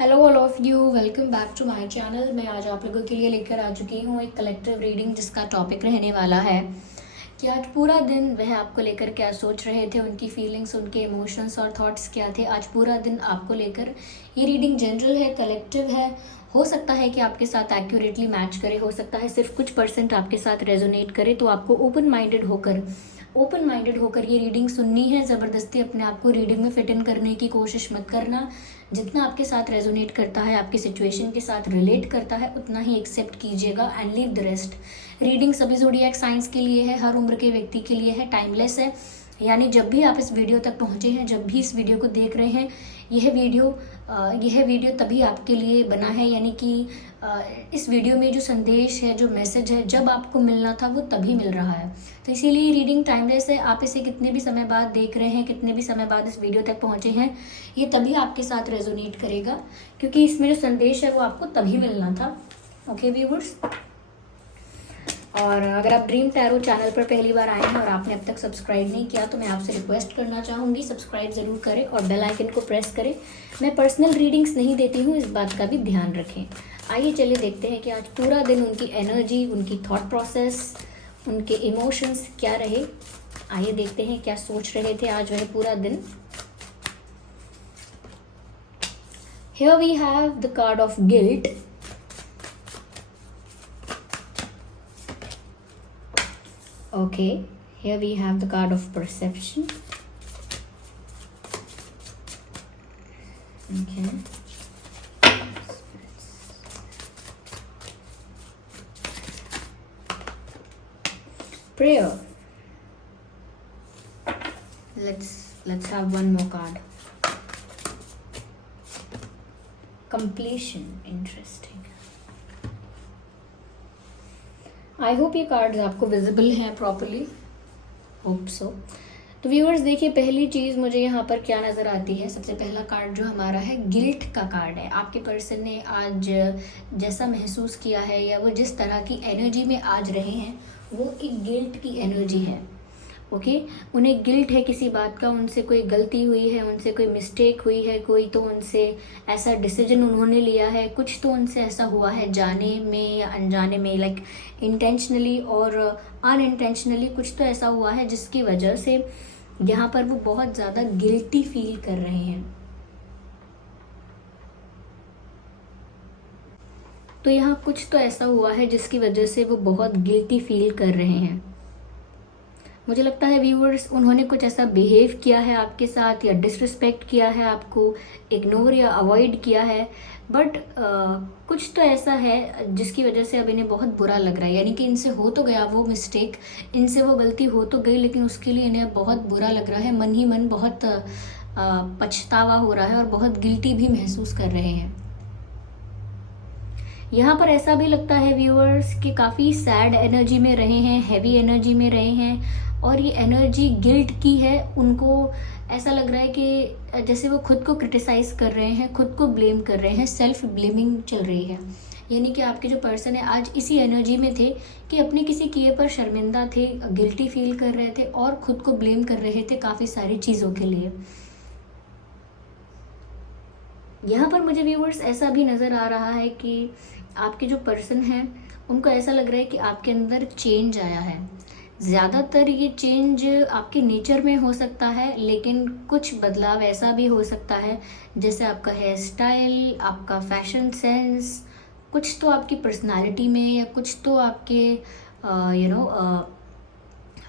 Hello all of you, welcome back to my channel. मैं आज आप लोगों के लिए लेकर आ चुकी हूँ एक कलेक्टिव रीडिंग जिसका टॉपिक रहने वाला है कि आज पूरा दिन वह आपको लेकर क्या सोच रहे थे, उनकी फीलिंग्स, उनके इमोशंस और थॉट्स क्या थे। आज पूरा दिन आपको लेकर ये रीडिंग जनरल है, कलेक्टिव है। हो सकता है कि आपके साथ एक्यूरेटली मैच करे, हो सकता है सिर्फ कुछ परसेंट आपके साथ रेजोनेट करे। तो आपको ओपन माइंडेड होकर ये रीडिंग सुननी है। ज़बरदस्ती अपने आप को रीडिंग में फिट इन करने की कोशिश मत करना। जितना आपके साथ रेजोनेट करता है, आपकी सिचुएशन के साथ रिलेट करता है, उतना ही एक्सेप्ट कीजिएगा and leave the rest. Reading सभी ज़ोडिएक साइंस के लिए है, हर उम्र के व्यक्ति के लिए है, टाइमलेस है। यानी जब भी आप इस वीडियो तक पहुँचे हैं, जब भी इस वीडियो को देख रहे हैं, यह वीडियो तभी आपके लिए बना है। यानी कि इस वीडियो में जो संदेश है, जो मैसेज है, जब आपको मिलना था वो तभी मिल रहा है। तो इसीलिए रीडिंग टाइमलेस है। आप इसे कितने भी समय बाद देख रहे हैं, कितने भी समय बाद इस वीडियो तक पहुंचे हैं, ये तभी आपके साथ रेजोनेट करेगा, क्योंकि इसमें जो संदेश है वो आपको तभी मिलना था। ओके व्यूवर्स, और अगर आप ड्रीम टैरो चैनल पर पहली बार आए हैं और आपने अब तक सब्सक्राइब नहीं किया तो मैं आपसे रिक्वेस्ट करना चाहूँगी, सब्सक्राइब ज़रूर करें और बेल आइकन को प्रेस करें। मैं पर्सनल रीडिंग्स नहीं देती हूँ, इस बात का भी ध्यान रखें। आइए चलिए देखते हैं कि आज पूरा दिन उनकी एनर्जी, उनकी थॉट प्रोसेस, उनके इमोशंस क्या रहे। आइए देखते हैं क्या सोच रहे थे आज वह पूरा दिन। Here we have the card of guilt. Okay, here we have the card of perception. Okay. Prayer. Let's have one more card. Completion. Interesting. I hope ये कार्ड्स आपको विजिबल हैं प्रॉपरली, होप सो। तो viewers देखिए, पहली चीज़ मुझे यहाँ पर क्या नज़र आती है। सबसे पहला कार्ड जो हमारा है, गिल्ट का कार्ड है। आपके पर्सन ने आज जैसा महसूस किया है या वो जिस तरह की एनर्जी में आज रहे हैं, वो एक गिल्ट की एनर्जी है। ओके, उन्हें गिल्ट है किसी बात का, उनसे कोई गलती हुई है, उनसे कोई मिस्टेक हुई है, कोई तो उनसे ऐसा डिसीजन उन्होंने लिया है, कुछ तो उनसे ऐसा हुआ है जाने में या अनजाने में, लाइक इंटेंशनली और अनइंटेंशनली कुछ तो ऐसा हुआ है जिसकी वजह से यहाँ पर वो बहुत ज़्यादा गिल्टी फील कर रहे हैं। तो यहाँ कुछ तो ऐसा हुआ है जिसकी वजह से वो बहुत गिल्टी फील कर रहे हैं। मुझे लगता है व्यूअर्स, उन्होंने कुछ ऐसा बिहेव किया है आपके साथ, या डिसरिस्पेक्ट किया है, आपको इग्नोर या अवॉइड किया है, बट कुछ तो ऐसा है जिसकी वजह से अब इन्हें बहुत बुरा लग रहा है। यानी कि इनसे हो तो गया वो मिस्टेक, इनसे वो गलती हो तो गई, लेकिन उसके लिए इन्हें बहुत बुरा लग रहा है। मन ही मन बहुत पछतावा हो रहा है और बहुत गिल्टी भी महसूस कर रहे हैं। यहाँ पर ऐसा भी लगता है व्यूअर्स कि काफ़ी सैड एनर्जी में रहे हैं, हैवी एनर्जी में रहे हैं, और ये एनर्जी गिल्ट की है। उनको ऐसा लग रहा है कि जैसे वो खुद को क्रिटिसाइज कर रहे हैं, खुद को ब्लेम कर रहे हैं, सेल्फ ब्लेमिंग चल रही है। यानी कि आपके जो पर्सन है आज इसी एनर्जी में थे कि अपने किसी किए पर शर्मिंदा थे, गिल्टी फील कर रहे थे और खुद को ब्लेम कर रहे थे काफ़ी सारी चीज़ों के लिए। यहाँ पर मुझे व्यूअर्स ऐसा भी नज़र आ रहा है कि आपके जो पर्सन हैं उनको ऐसा लग रहा है कि आपके अंदर चेंज आया है। ज़्यादातर ये चेंज आपके नेचर में हो सकता है, लेकिन कुछ बदलाव ऐसा भी हो सकता है जैसे आपका हेयर स्टाइल, आपका फैशन सेंस, कुछ तो आपकी पर्सनालिटी में या कुछ तो आपके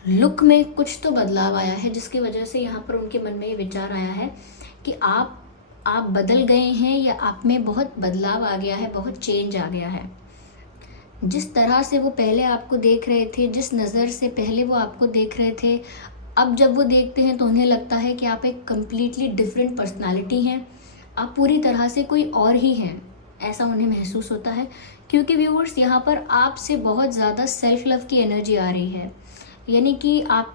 लुक में कुछ तो बदलाव आया है, जिसकी वजह से यहाँ पर उनके मन में ये विचार आया है कि आप बदल गए हैं या आप में बहुत बदलाव आ गया है, बहुत चेंज आ गया है। जिस तरह से वो पहले आपको देख रहे थे, जिस नज़र से पहले वो आपको देख रहे थे, अब जब वो देखते हैं तो उन्हें लगता है कि आप एक कम्प्लीटली डिफरेंट पर्सनालिटी हैं, आप पूरी तरह से कोई और ही हैं, ऐसा उन्हें महसूस होता है। क्योंकि व्यूअर्स यहाँ पर आपसे बहुत ज़्यादा सेल्फ लव की एनर्जी आ रही है। यानी कि आप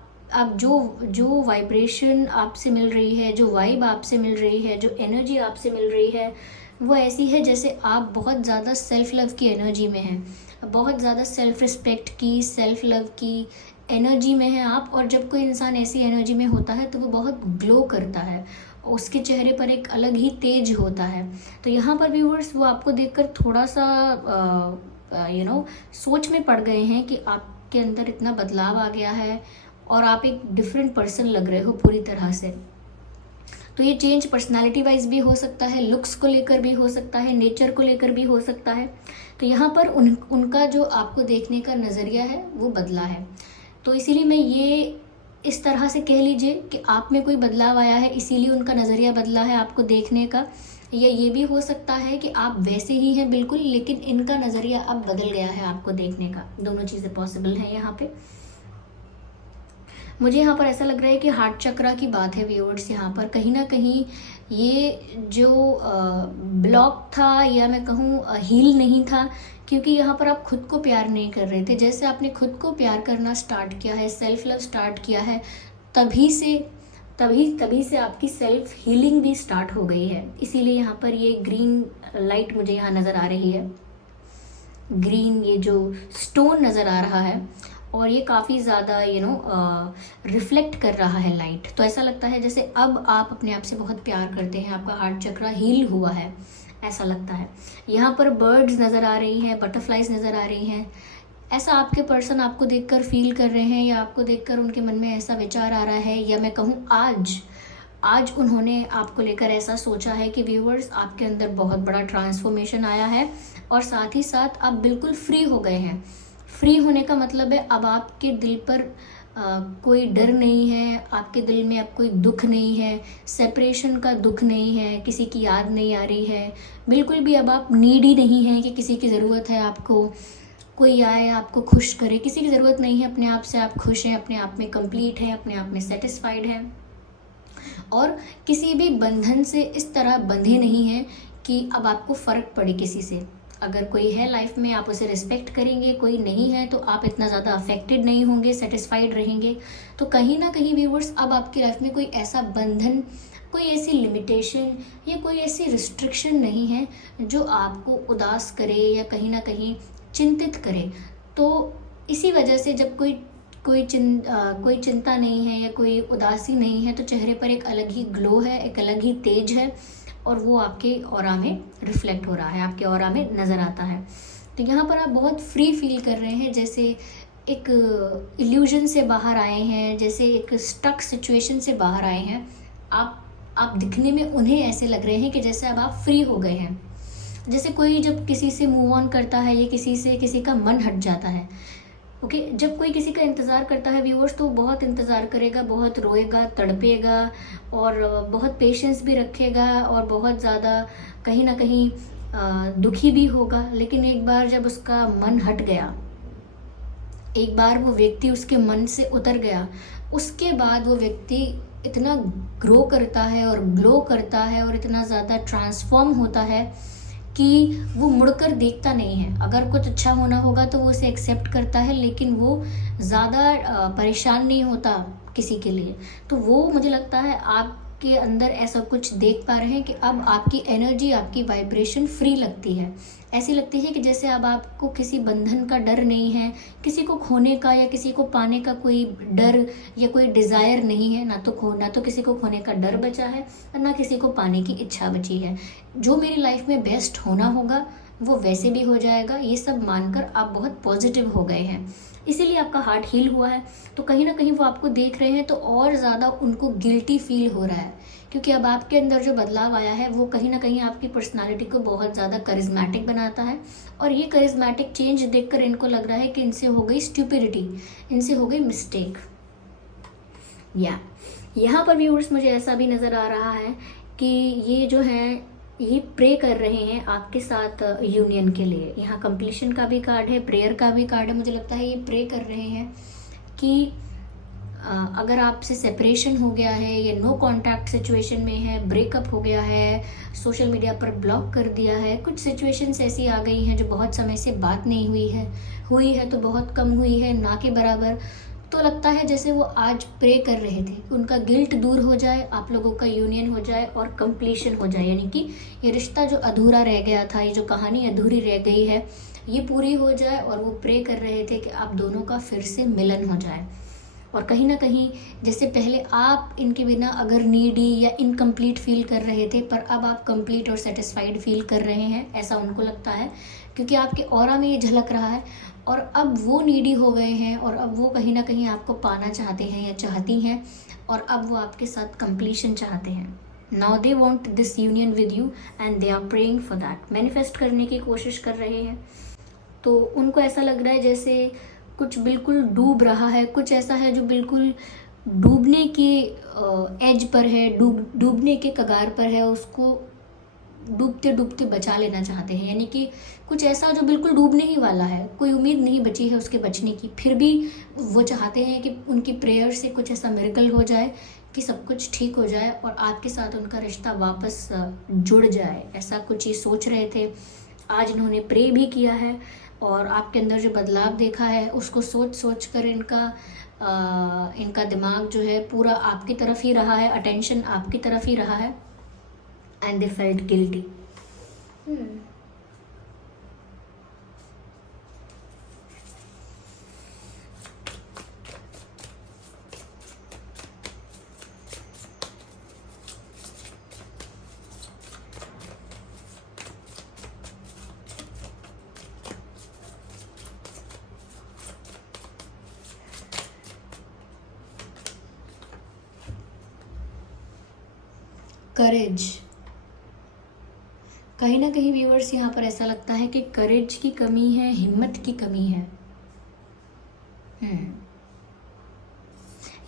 जो वाइब्रेशन आपसे मिल रही है, जो वाइब आपसे मिल रही है, जो एनर्जी आपसे मिल रही है, वो ऐसी है जैसे आप बहुत ज़्यादा सेल्फ लव की एनर्जी में हैं, बहुत ज़्यादा सेल्फ रिस्पेक्ट की, सेल्फ लव की एनर्जी में हैं आप। और जब कोई इंसान ऐसी एनर्जी में होता है तो वो बहुत ग्लो करता है, उसके चेहरे पर एक अलग ही तेज होता है। तो यहाँ पर व्यूअर्स वो आपको देखकर थोड़ा सा सोच में पड़ गए हैं कि आपके अंदर इतना बदलाव आ गया है और आप एक डिफरेंट पर्सन लग रहे हो पूरी तरह से। तो ये चेंज पर्सनालिटी वाइज भी हो सकता है, लुक्स को लेकर भी हो सकता है, नेचर को लेकर भी हो सकता है। तो यहाँ पर उनका जो आपको देखने का नज़रिया है वो बदला है। तो इसीलिए मैं ये इस तरह से कह लीजिए कि आप में कोई बदलाव आया है, इसीलिए उनका नज़रिया बदला है आपको देखने का। या ये भी हो सकता है कि आप वैसे ही हैं बिल्कुल, लेकिन इनका नज़रिया अब बदल गया है आपको देखने का। दोनों चीज़ें पॉसिबल हैं यहाँ पे। मुझे यहाँ पर ऐसा लग रहा है कि हार्ट चक्रा की बात है व्यूअर्स। यहाँ पर कहीं ना कहीं ये जो ब्लॉक था, या मैं कहूँ हील नहीं था, क्योंकि यहाँ पर आप खुद को प्यार नहीं कर रहे थे। जैसे आपने खुद को प्यार करना स्टार्ट किया है, सेल्फ लव स्टार्ट किया है, तभी से आपकी सेल्फ हीलिंग भी स्टार्ट हो गई है। इसीलिए यहाँ पर ये ग्रीन लाइट मुझे यहाँ नज़र आ रही है, ग्रीन ये जो स्टोन नज़र आ रहा है, और ये काफ़ी ज़्यादा रिफ्लेक्ट कर रहा है लाइट। तो ऐसा लगता है जैसे अब आप अपने आप से बहुत प्यार करते हैं, आपका हार्ट चक्रा हील हुआ है, ऐसा लगता है। यहाँ पर बर्ड्स नज़र आ रही हैं, बटरफ्लाइज नज़र आ रही हैं। ऐसा आपके पर्सन आपको देखकर फील कर रहे हैं, या आपको देखकर उनके मन में ऐसा विचार आ रहा है, या मैं कहूँ आज उन्होंने आपको लेकर ऐसा सोचा है कि व्यूअर्स आपके अंदर बहुत बड़ा ट्रांसफॉर्मेशन आया है, और साथ ही साथ आप बिल्कुल फ्री हो गए हैं। फ्री होने का मतलब है अब आपके दिल पर कोई डर नहीं है, आपके दिल में अब कोई दुख नहीं है, सेपरेशन का दुख नहीं है, किसी की याद नहीं आ रही है, बिल्कुल भी अब आप नीड ही नहीं है कि किसी की ज़रूरत है आपको, कोई आए आपको खुश करे, किसी की ज़रूरत नहीं है। अपने आप से आप खुश हैं, अपने आप में कंप्लीट हैं, अपने आप में सेटिस्फाइड हैं, और किसी भी बंधन से इस तरह बंधे नहीं हैं कि अब आपको फ़र्क पड़े किसी से। अगर कोई है लाइफ में आप उसे रिस्पेक्ट करेंगे, कोई नहीं है तो आप इतना ज़्यादा अफेक्टेड नहीं होंगे, सेटिस्फाइड रहेंगे। तो कहीं ना कहीं व्यूअर्स अब आपकी लाइफ में कोई ऐसा बंधन, कोई ऐसी लिमिटेशन या कोई ऐसी रिस्ट्रिक्शन नहीं है जो आपको उदास करे या कहीं ना कहीं चिंतित करे। तो इसी वजह से जब कोई चिंता नहीं है या कोई उदासी नहीं है, तो चेहरे पर एक अलग ही ग्लो है, एक अलग ही तेज है, और वो आपके ऑरा में रिफ्लेक्ट हो रहा है, आपके ऑरा में नज़र आता है। तो यहाँ पर आप बहुत फ्री फील कर रहे हैं, जैसे एक इल्यूजन से बाहर आए हैं, जैसे एक स्टक सिचुएशन से बाहर आए हैं। आप दिखने में उन्हें ऐसे लग रहे हैं कि जैसे अब आप फ्री हो गए हैं। जैसे कोई जब किसी से मूव ऑन करता है या किसी का मन हट जाता है, ओके, जब कोई किसी का इंतज़ार करता है व्यूअर्स, तो बहुत इंतज़ार करेगा, बहुत रोएगा, तड़पेगा, और बहुत पेशेंस भी रखेगा, और बहुत ज़्यादा कहीं ना कहीं दुखी भी होगा। लेकिन एक बार जब उसका मन हट गया, एक बार वो व्यक्ति उसके मन से उतर गया, उसके बाद वो व्यक्ति इतना ग्रो करता है और ग्लो करता है और इतना ज़्यादा ट्रांसफॉर्म होता है कि वो मुड़कर देखता नहीं है। अगर कुछ अच्छा होना होगा तो वो उसे एक्सेप्ट करता है, लेकिन वो ज़्यादा परेशान नहीं होता किसी के लिए। तो वो मुझे लगता है आपके अंदर ऐसा कुछ देख पा रहे हैं कि अब आपकी एनर्जी, आपकी वाइब्रेशन फ्री लगती है। ऐसी लगती है कि जैसे अब आपको किसी बंधन का डर नहीं है, किसी को खोने का या किसी को पाने का कोई डर या कोई डिज़ायर नहीं है। ना तो किसी को खोने का डर बचा है और ना किसी को पाने की इच्छा बची है। जो मेरी लाइफ में बेस्ट होना होगा वो वैसे भी हो जाएगा, ये सब मानकर आप बहुत पॉजिटिव हो गए हैं। इसीलिए आपका हार्ट हील हुआ है। तो कहीं ना कहीं वो आपको देख रहे हैं तो और ज़्यादा उनको गिल्टी फील हो रहा है, क्योंकि अब आपके अंदर जो बदलाव आया है वो कहीं ना कहीं आपकी पर्सनालिटी को बहुत ज़्यादा करिज्मेटिक बनाता है। और ये करिज्मेटिक चेंज देखकर इनको लग रहा है कि इनसे हो गई स्टुपिडिटी, इनसे हो गई मिस्टेक। यहाँ पर व्यूअर्स मुझे ऐसा भी नज़र आ रहा है कि ये जो है ये प्रे कर रहे हैं आपके साथ यूनियन के लिए। यहाँ कंप्लीशन का भी कार्ड है, प्रेयर का भी कार्ड है। मुझे लगता है ये प्रे कर रहे हैं कि अगर आपसे सेपरेशन हो गया है या नो कांटेक्ट सिचुएशन में है, ब्रेकअप हो गया है, सोशल मीडिया पर ब्लॉक कर दिया है, कुछ सिचुएशंस ऐसी आ गई हैं जो बहुत समय से बात नहीं हुई है तो बहुत कम हुई है, ना के बराबर। तो लगता है जैसे वो आज प्रे कर रहे थे कि उनका गिल्ट दूर हो जाए, आप लोगों का यूनियन हो जाए और कंप्लीशन हो जाए, यानी कि ये रिश्ता जो अधूरा रह गया था, ये जो कहानी अधूरी रह गई है, ये पूरी हो जाए। और वो प्रे कर रहे थे कि आप दोनों का फिर से मिलन हो जाए। और कहीं ना कहीं जैसे पहले आप इनके बिना अगर नीडी या इनकम्प्लीट फील कर रहे थे, पर अब आप कंप्लीट और सेटिस्फाइड फील कर रहे हैं, ऐसा उनको लगता है, क्योंकि आपके ऑरा में ये झलक रहा है। और अब वो नीडी हो गए हैं और अब वो कहीं ना कहीं आपको पाना चाहते हैं या चाहती हैं, और अब वो आपके साथ कंप्लीशन चाहते हैं। Now they want this union with you and they are praying for that, manifest करने की कोशिश कर रहे हैं। तो उनको ऐसा लग रहा है जैसे कुछ बिल्कुल डूब रहा है, कुछ ऐसा है जो बिल्कुल डूबने के एज पर है, डूबने के कगार पर है, उसको डूबते डूबते बचा लेना चाहते हैं। यानी कि कुछ ऐसा जो बिल्कुल डूबने ही वाला है, कोई उम्मीद नहीं बची है उसके बचने की, फिर भी वो चाहते हैं कि उनकी प्रेयर से कुछ ऐसा मिरेकल हो जाए कि सब कुछ ठीक हो जाए और आपके साथ उनका रिश्ता वापस जुड़ जाए। ऐसा कुछ ये सोच रहे थे। आज इन्होंने प्रे भी किया है और आपके अंदर जो बदलाव देखा है उसको सोच सोच कर इनका दिमाग जो है पूरा आपकी तरफ ही रहा है, अटेंशन आपकी तरफ ही रहा है। And they felt guilty. Courage, कहीं ना कहीं व्यूअर्स यहाँ पर ऐसा लगता है कि करेज की कमी है, हिम्मत की कमी है।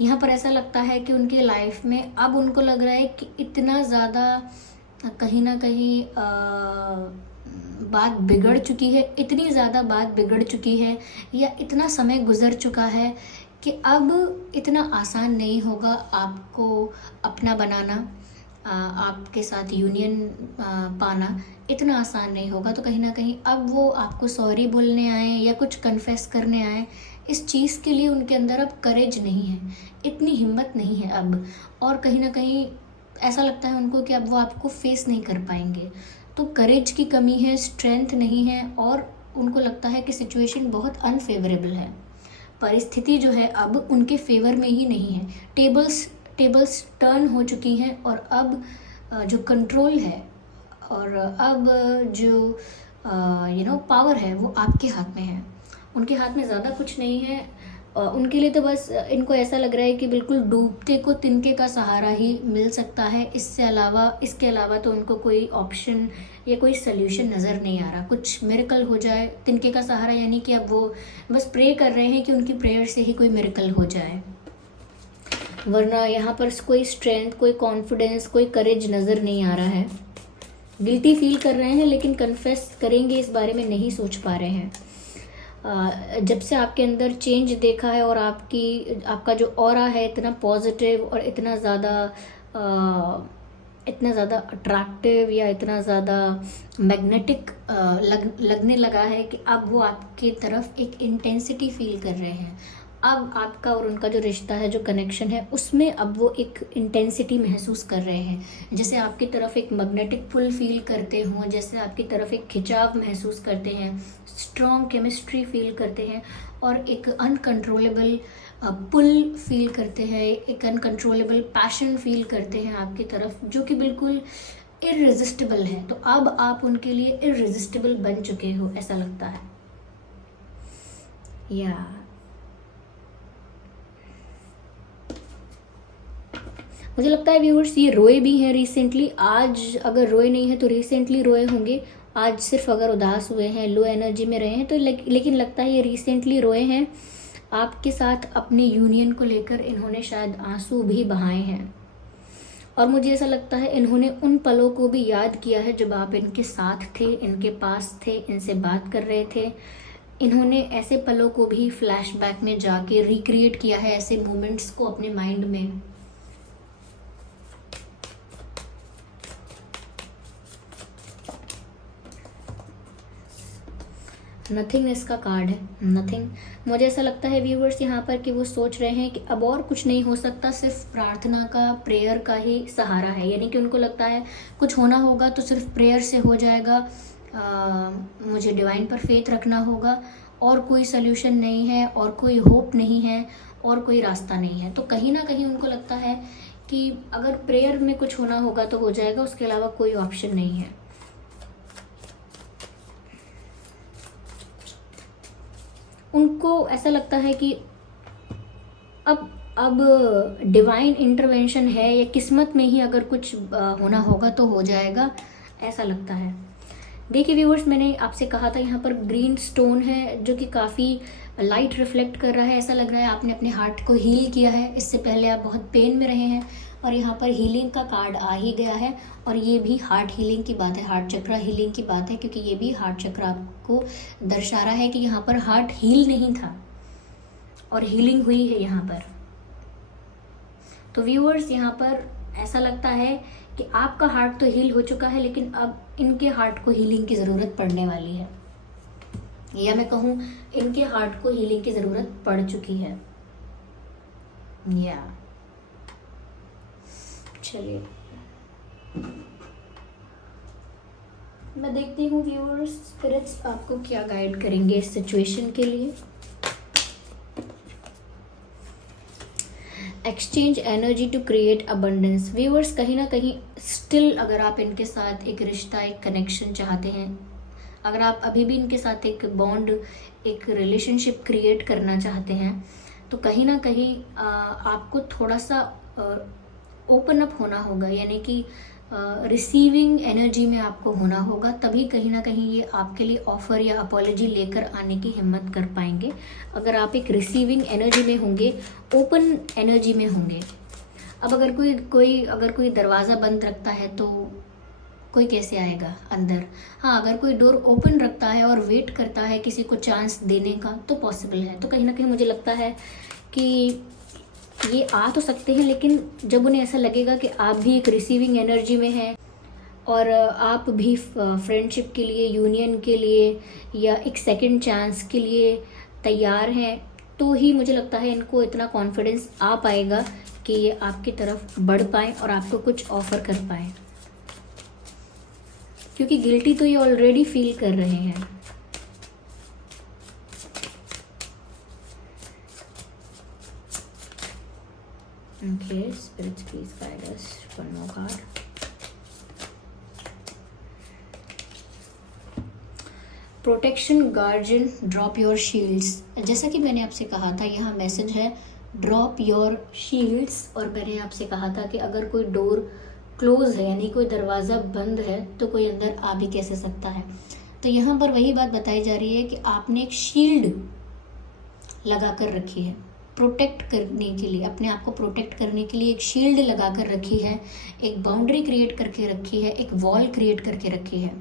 यहाँ पर ऐसा लगता है कि उनके लाइफ में अब उनको लग रहा है कि इतना ज़्यादा कहीं ना कहीं बात बिगड़ चुकी है, इतनी ज़्यादा बात बिगड़ चुकी है या इतना समय गुजर चुका है कि अब इतना आसान नहीं होगा आपको अपना बनाना, आपके साथ यूनियन पाना इतना आसान नहीं होगा। तो कहीं ना कहीं अब वो आपको सॉरी बोलने आए या कुछ कन्फेस करने आए, इस चीज़ के लिए उनके अंदर अब करेज नहीं है, इतनी हिम्मत नहीं है अब। और कहीं ना कहीं ऐसा लगता है उनको कि अब वो आपको फेस नहीं कर पाएंगे। तो करेज की कमी है, स्ट्रेंथ नहीं है, और उनको लगता है कि सिचुएशन बहुत अनफेवरेबल है। परिस्थिति जो है अब उनके फेवर में ही नहीं है। टेबल्स टर्न हो चुकी हैं और अब जो कंट्रोल है और अब जो पावर है वो आपके हाथ में है। उनके हाथ में ज़्यादा कुछ नहीं है। उनके लिए तो बस इनको ऐसा लग रहा है कि बिल्कुल डूबते को तिनके का सहारा ही मिल सकता है। इसके अलावा तो उनको कोई ऑप्शन या कोई सल्यूशन नज़र नहीं आ रहा। कुछ मिरेकल हो जाए, तिनके का सहारा यानी कि अब वो बस प्रे कर रहे हैं कि उनकी प्रेयर से ही कोई मिरेकल हो जाए, वरना यहाँ पर कोई स्ट्रेंथ, कोई कॉन्फिडेंस, कोई करेज नज़र नहीं आ रहा है। गिल्टी फील कर रहे हैं लेकिन कन्फेस करेंगे इस बारे में नहीं सोच पा रहे हैं। जब से आपके अंदर चेंज देखा है और आपका जो ऑरा है इतना पॉजिटिव और इतना ज़्यादा अट्रैक्टिव या इतना ज़्यादा मैग्नेटिक लगने लगा है कि अब वो आपकी तरफ एक इंटेंसिटी फील कर रहे हैं। अब आपका और उनका जो रिश्ता है, जो कनेक्शन है, उसमें अब वो एक इंटेंसिटी महसूस कर रहे हैं। जैसे आपकी तरफ एक मैग्नेटिक पुल फील करते हों, जैसे आपकी तरफ एक खिंचाव महसूस करते हैं, स्ट्रॉन्ग केमिस्ट्री फील करते हैं और एक अनकंट्रोलेबल पुल फील करते हैं, एक अनकंट्रोलेबल पैशन फील करते हैं आपकी तरफ, जो कि बिल्कुल इररेजिस्टिबल है। तो अब आप उनके लिए इररेजिस्टिबल बन चुके हो, ऐसा लगता है। मुझे लगता है व्यूअर्स ये रोए भी हैं रिसेंटली। आज अगर रोए नहीं है तो रिसेंटली रोए होंगे। आज सिर्फ अगर उदास हुए हैं, लो एनर्जी में रहे हैं तो लेकिन लगता है ये रिसेंटली रोए हैं। आपके साथ अपने यूनियन को लेकर इन्होंने शायद आंसू भी बहाए हैं। और मुझे ऐसा लगता है इन्होंने उन पलों को भी याद किया है जब आप इनके साथ थे, इनके पास थे, इनसे बात कर रहे थे। इन्होंने ऐसे पलों को भी फ्लैशबैक में जाके रिक्रिएट किया है, ऐसे मोमेंट्स को अपने माइंड में। नथिंगनेस का कार्ड है, नथिंग। मुझे ऐसा लगता है व्यूवर्स यहाँ पर कि वो सोच रहे हैं कि अब और कुछ नहीं हो सकता, सिर्फ प्रार्थना का, प्रेयर का ही सहारा है। यानी कि उनको लगता है कुछ होना होगा तो सिर्फ प्रेयर से हो जाएगा, मुझे डिवाइन पर फेथ रखना होगा, और कोई सल्यूशन नहीं है और कोई होप नहीं है और कोई रास्ता नहीं है। तो कहीं ना कहीं उनको लगता है कि अगर प्रेयर में कुछ होना होगा तो हो जाएगा, उसके अलावा कोई ऑप्शन नहीं है। उनको ऐसा लगता है कि अब डिवाइन इंटरवेंशन है या किस्मत में ही अगर कुछ होना होगा तो हो जाएगा, ऐसा लगता है। देखिए व्यूअर्स, मैंने आपसे कहा था यहाँ पर ग्रीन स्टोन है जो कि काफ़ी लाइट रिफ्लेक्ट कर रहा है। ऐसा लग रहा है आपने अपने हार्ट को हील किया है। इससे पहले आप बहुत पेन में रहे हैं और यहाँ पर हीलिंग का कार्ड आ ही गया है। और ये भी हार्ट हीलिंग की बात है, हार्ट चक्रा हीलिंग की बात है, क्योंकि ये भी हार्ट चक्रा आपको दर्शा रहा है कि यहाँ पर हार्ट हील नहीं था और हीलिंग हुई है यहाँ पर। तो व्यूअर्स, यहाँ पर ऐसा लगता है कि आपका हार्ट तो हील हो चुका है, लेकिन अब इनके हार्ट को हीलिंग की ज़रूरत पड़ने वाली है, या मैं कहूँ इनके हार्ट को हीलिंग की ज़रूरत पड़ चुकी है। या चलिए मैं देखती हूँ व्यूअर्स, स्पिरिट्स आपको क्या गाइड करेंगे इस सिचुएशन के लिए। Exchange energy to create abundance. Viewers, कहीं ना कहीं स्टिल अगर आप इनके साथ एक रिश्ता, एक कनेक्शन चाहते हैं, अगर आप अभी भी इनके साथ एक बॉन्ड, एक रिलेशनशिप क्रिएट करना चाहते हैं, तो कहीं ना कहीं आपको थोड़ा सा ओपन अप होना होगा, यानी कि रिसीविंग एनर्जी में आपको होना होगा। तभी कहीं ना कहीं ये आपके लिए ऑफर या अपॉलॉजी लेकर आने की हिम्मत कर पाएंगे। अगर आप एक रिसीविंग एनर्जी में होंगे, ओपन एनर्जी में होंगे। अब अगर कोई दरवाज़ा बंद रखता है तो कोई कैसे आएगा अंदर? हाँ, अगर कोई डोर ओपन रखता है और वेट करता है किसी को चांस देने का, तो पॉसिबल है। तो कहीं ना कहीं मुझे लगता है कि ये आ तो सकते हैं, लेकिन जब उन्हें ऐसा लगेगा कि आप भी एक रिसीविंग एनर्जी में हैं और आप भी फ्रेंडशिप के लिए, यूनियन के लिए या एक सेकंड चांस के लिए तैयार हैं, तो ही मुझे लगता है इनको इतना कॉन्फिडेंस आ पाएगा कि ये आपकी तरफ बढ़ पाएँ और आपको कुछ ऑफर कर पाएँ, क्योंकि गिल्टी तो ये ऑलरेडी फील कर रहे हैं। Okay, spirits please guide us. One more card. Protection, guardian, drop your shields. जैसा कि मैंने आपसे कहा था, यहाँ मैसेज है ड्रॉप योर शील्ड्स। और मैंने आपसे कहा था कि अगर कोई डोर क्लोज है, यानी कोई दरवाज़ा बंद है, तो कोई अंदर आ भी कैसे सकता है। तो यहाँ पर वही बात बताई जा रही है कि आपने एक शील्ड लगा कर रखी है, प्रोटेक्ट करने के लिए, अपने आप को प्रोटेक्ट करने के लिए एक शील्ड लगा कर रखी है, एक बाउंड्री क्रिएट करके रखी है, एक वॉल क्रिएट करके रखी है।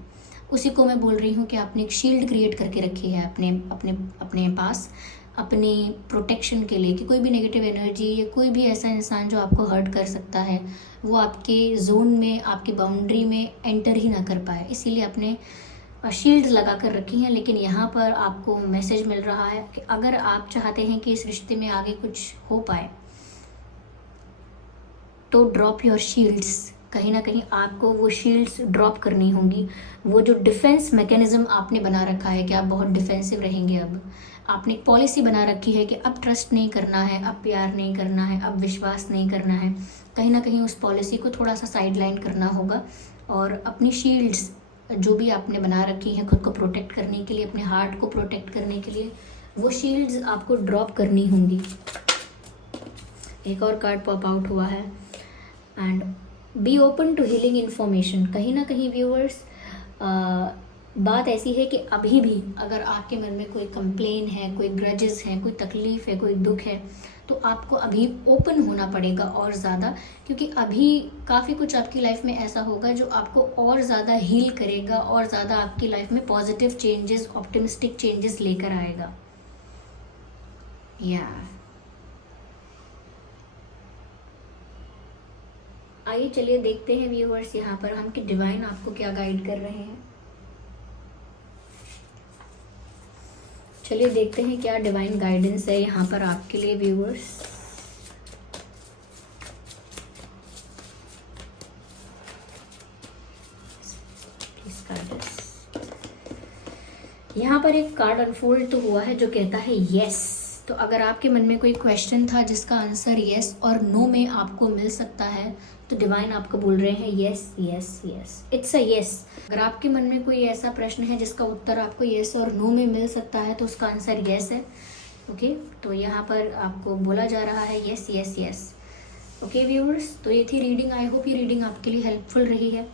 उसी को मैं बोल रही हूँ कि आपने एक शील्ड क्रिएट करके रखी है अपने पास, अपनी प्रोटेक्शन के लिए, कि कोई भी नेगेटिव एनर्जी या कोई भी ऐसा इंसान जो आपको हर्ट कर सकता है, वो आपके जोन में, आपकी बाउंड्री में एंटर ही ना कर पाए। इसीलिए आपने शील्ड लगा कर रखी हैं। लेकिन यहाँ पर आपको मैसेज मिल रहा है कि अगर आप चाहते हैं कि इस रिश्ते में आगे कुछ हो पाए, तो ड्रॉप योर शील्ड्स। कहीं ना कहीं आपको वो शील्ड्स ड्रॉप करनी होंगी। वो जो डिफेंस मैकेनिज्म आपने बना रखा है कि आप बहुत डिफेंसिव रहेंगे, अब आपने एक पॉलिसी बना रखी है कि अब ट्रस्ट नहीं करना है, अब प्यार नहीं करना है, अब विश्वास नहीं करना है, कहीं ना कहीं उस पॉलिसी को थोड़ा सा साइडलाइन करना होगा और अपनी शील्ड्स जो भी आपने बना रखी हैं खुद को प्रोटेक्ट करने के लिए, अपने हार्ट को प्रोटेक्ट करने के लिए, वो शील्ड्स आपको ड्रॉप करनी होंगी। एक और कार्ड पॉप आउट हुआ है, and be open to healing information. कहीं ना कहीं व्यूअर्स, बात ऐसी है कि अभी भी अगर आपके मन में कोई कंप्लेन है, कोई ग्रजेस हैं, कोई तकलीफ़ है, कोई दुख है, तो आपको अभी ओपन होना पड़ेगा और ज़्यादा, क्योंकि अभी काफ़ी कुछ आपकी लाइफ में ऐसा होगा जो आपको और ज़्यादा हील करेगा और ज़्यादा आपकी लाइफ में पॉजिटिव चेंजेस, ऑप्टिमिस्टिक चेंजेस लेकर आएगा। या आइए चलिए देखते हैं व्यूअर्स यहाँ पर हम कि डिवाइन आपको क्या गाइड कर रहे हैं। चलिए देखते हैं क्या डिवाइन गाइडेंस है यहाँ पर आपके लिए व्यूअर्स। यहाँ पर एक कार्ड अनफोल्ड तो हुआ है जो कहता है यस, तो अगर आपके मन में कोई क्वेश्चन था जिसका आंसर यस और नो में आपको मिल सकता है, तो डिवाइन आपको बोल रहे हैं yes yes yes, it's a yes. अगर आपके मन में कोई ऐसा प्रश्न है जिसका उत्तर आपको यस और नो में मिल सकता है, तो उसका आंसर यस है। ओके, तो यहाँ पर आपको बोला जा रहा है yes yes yes. Okay viewers, तो ये थी रीडिंग। आई होप ये रीडिंग आपके लिए हेल्पफुल रही है,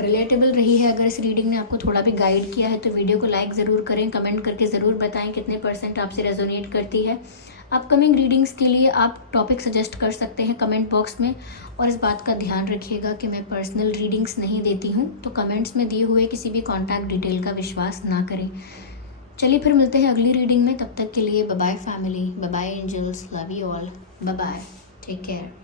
रिलेटेबल रही है। अगर इस रीडिंग ने आपको थोड़ा भी गाइड किया है तो वीडियो को लाइक ज़रूर करें, कमेंट करके ज़रूर बताएं कितने % आपसे रेजोनेट करती है। अपकमिंग रीडिंग्स के लिए आप टॉपिक सजेस्ट कर सकते हैं कमेंट बॉक्स में। और इस बात का ध्यान रखिएगा कि मैं पर्सनल रीडिंग्स नहीं देती हूँ, तो कमेंट्स में दिए हुए किसी भी कॉन्टैक्ट डिटेल का विश्वास ना करें। चलिए फिर मिलते हैं अगली रीडिंग में, तब तक के लिए bye bye family, bye bye angels, love you all, bye bye, take care.